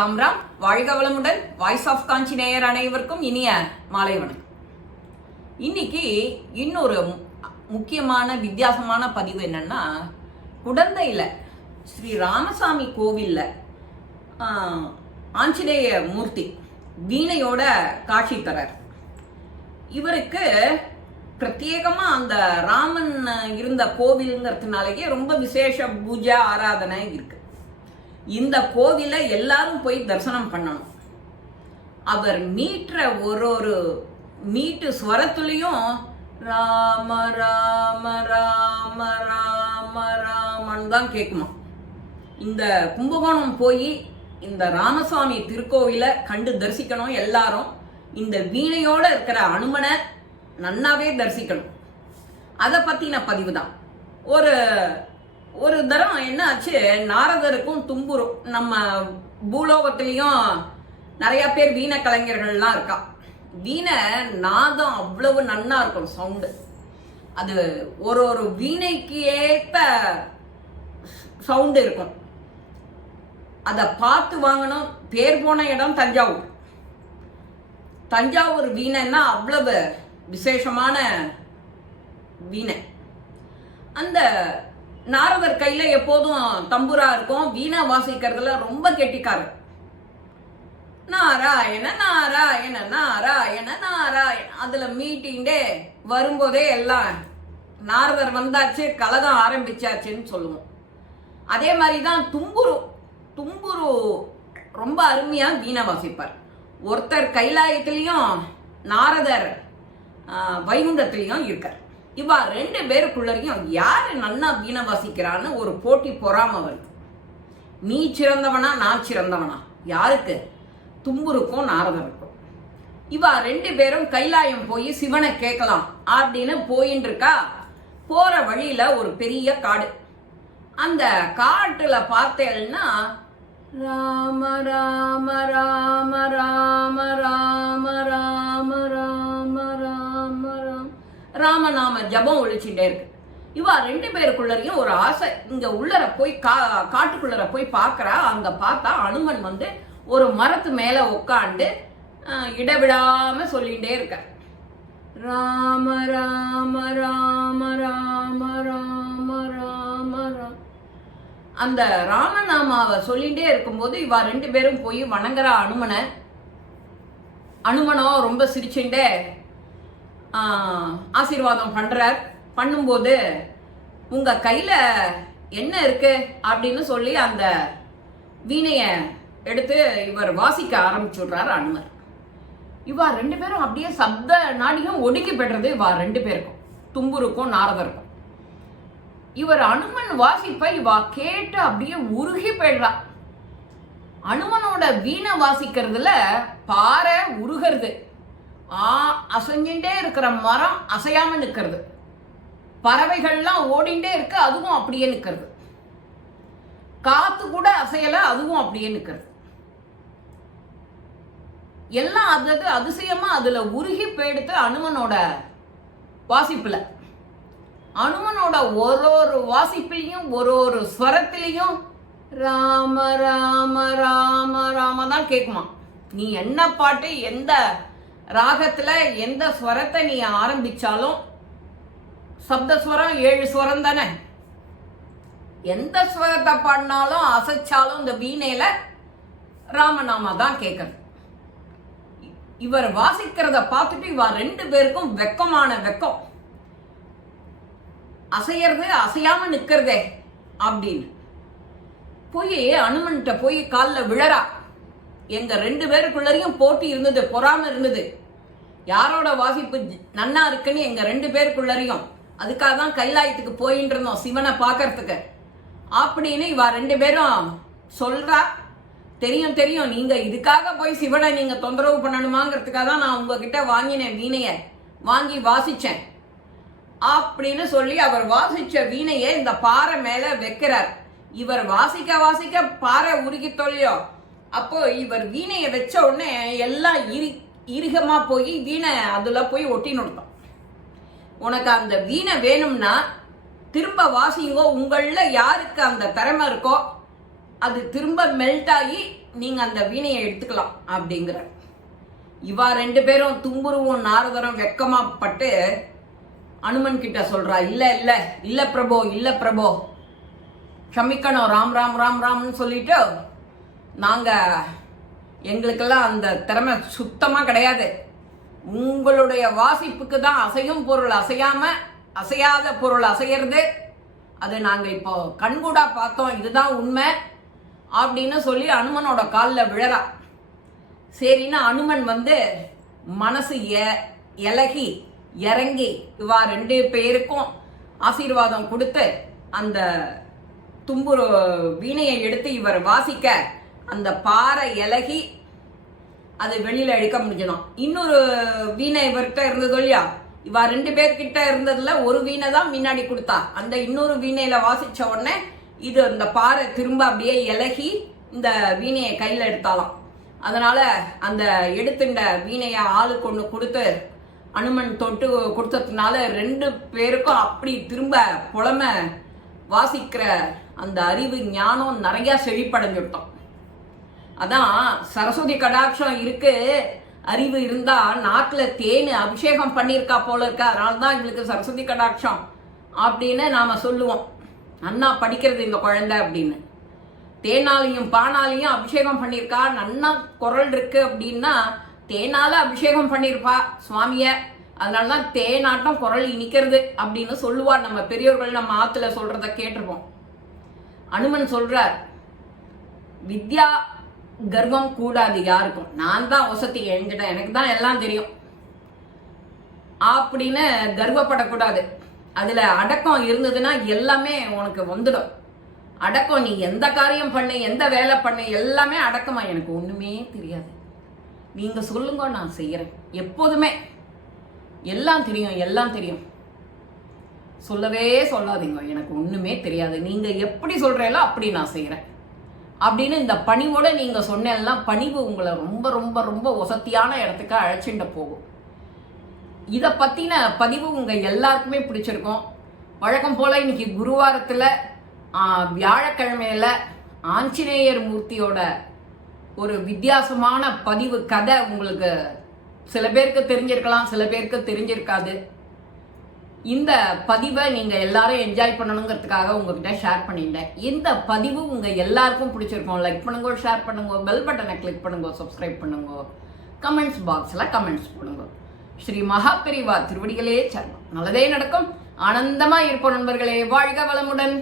ராம் ராம். வாழ்க வளமுடன். Voice of காஞ்சி நேயர் அனைவருக்கும் இனிய மாலை வணக்கம். இன்னைக்கு இன்னொரு முக்கியமான வித்தியாசமான பதிவு என்னன்னா, குடந்தையில் ஸ்ரீ ராமசாமி கோவில்ல ஆஞ்சநேய மூர்த்தி வீணையோட காட்சி தரார். இவருக்கு பிரத்யேகமா அந்த ராமன் இருந்த கோவிலுங்கிறதுனாலேயே ரொம்ப விசேஷ பூஜை ஆராதனை இருக்கு. இந்த கோவிலை எல்லாரும் போய் தரிசனம் பண்ணணும். அவர் மீட்டுற ஒரு மீட்டு ஸ்வரத்துலையும் ராம ராம ராம ராம ராமன் தான் கேட்குமா. இந்த கும்பகோணம் போய் இந்த ராமசாமி திருக்கோவிலை கண்டு தரிசிக்கணும். எல்லாரும் இந்த வீணையோட இருக்கிற அனுமனை நன்னாவே தரிசிக்கணும். அதை பத்தின பதிவு தான். ஒரு தரம் என்ன ஆச்சு, நாரதருக்கும் தும்புரும் நம்ம பூலோகத்திலையும் நிறைய பேர் வீணை கலைஞர்கள்லாம் இருக்கா. வீணை நாதம் அவ்வளவு நன்னா இருக்கும். சவுண்டு அது ஒரு வீணைக்கு ஏத்த சவுண்டு இருக்கும். அதை பார்த்து வாங்கணும். பேர் போன இடம் தஞ்சாவூர். தஞ்சாவூர் வீணைன்னா அவ்வளவு விசேஷமான வீணை. அந்த நாரதர் கையில எப்போதும் தம்புரா இருக்கும். வீணை வாசிக்கிறதுல ரொம்ப கெட்டிக்காரர். நாராயண நாராயண நாராயண நாராயண அதுல மீட்டிங்டே வரும்போதே எல்லாம் நாரதர் வந்தாச்சு, கலகம் ஆரம்பிச்சாச்சுன்னு சொல்லுவோம். அதே மாதிரிதான் தும்புரு ரொம்ப அருமையா வீணை வாசிப்பார். ஒருத்தர் கைலாயத்திலையும் நாரதர் வைகுண்டத்திலையும் இருக்கார். இவா ரெண்டு பேருக்குள்ளரையும் யாரு நன்னா வீணை வாசிக்கிறான்னு ஒரு போட்டி பொறாம வருது. நீ சிறந்தவனா நான் சிறந்தவனா? யாருக்கு? தும்புருக்கும் நாரதருக்கும். இவா ரெண்டு பேரும் கைலாயம் போய் சிவனை கேட்கலாம் அப்படின்னு போயின்னு இருக்கா. போற வழியில ஒரு பெரிய காடு. அந்த காட்டுல பார்த்தேன்னா ராம ராம ராம ராம ராம ராம ராம ராம ராம ராமநாம ஜபம் ஒழிச்சுட்டே இருக்கு. இவா ரெண்டு பேருக்குள்ளரையும் ஒரு ஆசை. இங்க உள்ளர போய் காட்டுக்குள்ளர போய் பாக்குறா. அங்க பார்த்தா அனுமன் வந்து ஒரு மரத்து மேல உட்காண்டு இடவிடாம சொல்லிட்டே இருக்க ராம ராம ராம ராம ராம ராம ராம. அந்த ராமநாமாவை சொல்லிட்டே இருக்கும்போது இவா ரெண்டு பேரும் போய் வணங்குறா அனுமனை. அனுமனோ ரொம்ப சிரிச்சுட்டே ஆசீர்வாதம் பண்றார். பண்ணும்போது உங்க கையில என்ன இருக்கு அப்படின்னு சொல்லி அந்த வீணைய எடுத்து இவர் வாசிக்க ஆரம்பிச்சுடுறாரு அனுமர். இவா ரெண்டு பேரும் அப்படியே சப்த நாடியும் ஒடுக்கி பெற்றது. இவா ரெண்டு பேருக்கும், தும்புருக்கும் நாரதருக்கும். இவர் அனுமன் வாசிப்பை இவா கேட்டு அப்படியே உருகி போயிடுறா. அனுமனோட வீணை வாசிக்கிறதுல பாறை உருகிறது. அசைஞ்சுட்டே இருக்கிற மரம் அசையாம நிக்கிறது. பறவைகள்லாம் ஓடிண்டே இருக்கு, அதுவும் அப்படியே நிக்கிறது. காத்து கூட அசையல, அதுவும் அப்படியே நிக்கிறது. எல்லாம் அது அதிசயமா அதுல உருகி போயிடுத்து அனுமனோட வாசிப்புல. அனுமனோட ஒரு வாசிப்பிலையும் ஒரு ஸ்வரத்திலையும் ராம ராம ராம ராம தான் கேட்குமா. நீ என்ன பாட்டு எந்த ராகத்துல எந்த ஸ்வரத்தை நீ ஆரம்பிச்சாலும், சப்தஸ்வரம் 7 ஸ்வரம் தானே, எந்த ஸ்வரத்தை பாடினாலும் அசைச்சாலும் இந்த வீணையில ராமநாமா தான் கேட்கறது. இவர் வாசிக்கிறத பார்த்துட்டு இவ ரெண்டு பேருக்கும் வெக்கமான வெக்கம். அசையறது அசையாம நிக்கிறதே அப்படின்னு போய் அனுமன்கிட்ட போய் காலில் விழறா. எங்க ரெண்டு பேருக்குள்ளரையும் போட்டி இருந்தது, பொறாம இருந்தது. யாரோட வாசிப்பு நன்னா இருக்குன்னு எங்க ரெண்டு பேருக்குள்ளரையும். அதுக்காக தான் கைலாயத்துக்கு போயிட்டு இருந்தோம் சிவனை பார்க்கறதுக்கு அப்படின்னு இவா ரெண்டு பேரும் சொல்றா. தெரியும் தெரியும், நீங்க இதுக்காக போய் சிவனை நீங்க தொந்தரவு பண்ணணுமாங்கிறதுக்காக தான் நான் உங்ககிட்ட வாங்கினேன், வீணைய வாங்கி வாசிச்சேன் அப்படின்னு சொல்லி அவர் வாசிச்ச வீணைய இந்த பாறை மேல வைக்கிறார். இவர் வாசிக்க வாசிக்க பாறை உருகி தொல்லையோ. அப்போ இவர் வீணைய வச்ச உடனே எல்லாம் இறுகமா போய் வீணை அதுல போய் ஒட்டி நொடுத்தோம். உனக்கு அந்த வீணை வேணும்னா திரும்ப வாசிங்கோ, உங்கள யாருக்கு அந்த திறமை இருக்கோ அது திரும்ப மெல்ட் ஆகி நீங்க அந்த வீணையை எடுத்துக்கலாம் அப்படிங்கிற. இவா 2 பேரும் தும்புருவும் நாரதரும் வெக்கமா பட்டு அனுமன் கிட்ட சொல்றா, இல்ல இல்ல இல்ல பிரபோ, இல்ல பிரபோ, க்ஷமிக்கணும், ராம் ராம் ராம் ராம்னு சொல்லிட்டு நாங்க எங்களுக்கெல்லாம் அந்த திறமை சுத்தமா கிடையாது. உங்களுடைய வாசிப்புக்கு தான் அசையும் பொருள் அசையாம அசையாத பொருள் அசையிறது, அது நாங்க இப்போ கண்கூடா பார்த்தோம், இதுதான் உண்மை அப்படின்னு சொல்லி அனுமனோட காலில் விழறா. சரின்னு அனுமன் மனசு இலகி இறங்கி இவா 2 பேருக்கும் ஆசீர்வாதம் கொடுத்து அந்த தும்புரு வீணையை எடுத்து இவர் வாசிக்க அந்த பாறை இலகி அது வெளியில எடுக்க முடிஞ்சணும். இன்னொரு வீணை இவர்கிட்ட இருந்தது இல்லையா, இவா 2 பேர்கிட்ட இருந்ததுல ஒரு வீணை தான் முன்னாடி கொடுத்தா. அந்த இன்னொரு வீணையில வாசிச்ச உடனே இது அந்த பாறை திரும்ப அப்படியே இலகி இந்த வீணையை கையில எடுத்தாலாம். அதனால அந்த எடுத்துட்ட வீணையை ஆளுக்கு ஒன்று கொடுத்து அனுமன் தொட்டு கொடுத்ததுனால 2 பேருக்கும் அப்படி திரும்ப புலமை வாசிக்கிற அந்த அறிவு ஞானம் நிறைய செழிப்படைஞ்சுட்டோம். அதான் சரஸ்வதி கடாட்சம் இருக்கு, அறிவு இருந்தா நாக்குல தேன் அபிஷேகம் பண்ணியிருக்கா போல இருக்கா, அதனாலதான் எங்களுக்கு சரஸ்வதி கடாட்சம் அப்படின்னு நாம சொல்லுவோம். அண்ணா படிக்கிறது இந்த குழந்தை அப்படின்னு. தேனாலையும் பானாலையும் அபிஷேகம் பண்ணியிருக்கா, நன்னா குரல் இருக்கு அப்படின்னா தேனால அபிஷேகம் பண்ணியிருப்பா சுவாமிய, அதனாலதான் தேனாட்டம் குரல் இனிக்கிறது அப்படின்னு சொல்லுவா. நம்ம பெரியோர்கள் நம்ம ஆத்துல சொல்றத கேட்டிருப்போம். அனுமன் சொல்றார், வித்யா கர்வம் கூடாது யாருக்கும், நான் தான் வசதி என்கிட்ட, எனக்கு தான் எல்லாம் தெரியும் அப்படின்னு கர்வப்படக்கூடாது. அதுல அடக்கம் இருந்ததுன்னா எல்லாமே உனக்கு வந்துடும். அடக்கம், நீ எந்த காரியம் பண்ணு, எந்த வேலை பண்ணு, எல்லாமே அடக்கமா. எனக்கு ஒண்ணுமே தெரியாது, நீங்க சொல்லுங்க நான் செய்யறேன், எப்போதுமே எல்லாம் தெரியும் எல்லாம் தெரியும், சொல்லவே சொல்லாதீங்க, எனக்கு ஒண்ணுமே தெரியாது, நீங்க எப்படி சொல்றீங்களோ அப்படி நான் செய்யறேன் அப்படின்னு இந்த பணிவோட நீங்க சொன்னேன்னா பணிவு உங்களை ரொம்ப ரொம்ப ரொம்ப வசதியான இடத்துக்கு அழைச்சிட்டு போகும். இதை பத்தின பதிவு உங்க எல்லாருக்குமே பிடிச்சிருக்கும். வழக்கம் போல இன்னைக்கு குருவாரத்துல வியாழக்கிழமையில ஆஞ்சநேயர் மூர்த்தியோட ஒரு வித்தியாசமான பதிவு கதை உங்களுக்கு சில பேருக்கு தெரிஞ்சிருக்கலாம், சில பேருக்கு தெரிஞ்சிருக்காது. இந்த பதிவை நீங்க எல்லாரும் என்ஜாய் பண்ணணுங்கிறதுக்காக உங்ககிட்ட ஷேர் பண்ணிட்டேன். இந்த பதிவு உங்க எல்லாருக்கும் பிடிச்சிருக்கும். லைக் பண்ணுங்க, ஷேர் பண்ணுங்க, பெல் பட்டனை கிளிக் பண்ணுங்க, சப்ஸ்கிரைப் பண்ணுங்க, கமெண்ட்ஸ் பாக்ஸ்ல கமெண்ட்ஸ் போடுங்க. ஸ்ரீ மகாபெரிவா திருவடிகளே சரணம். நல்லதே நடக்கும். ஆனந்தமா இருப்போம் நண்பர்களே. வாழ்க வளமுடன்.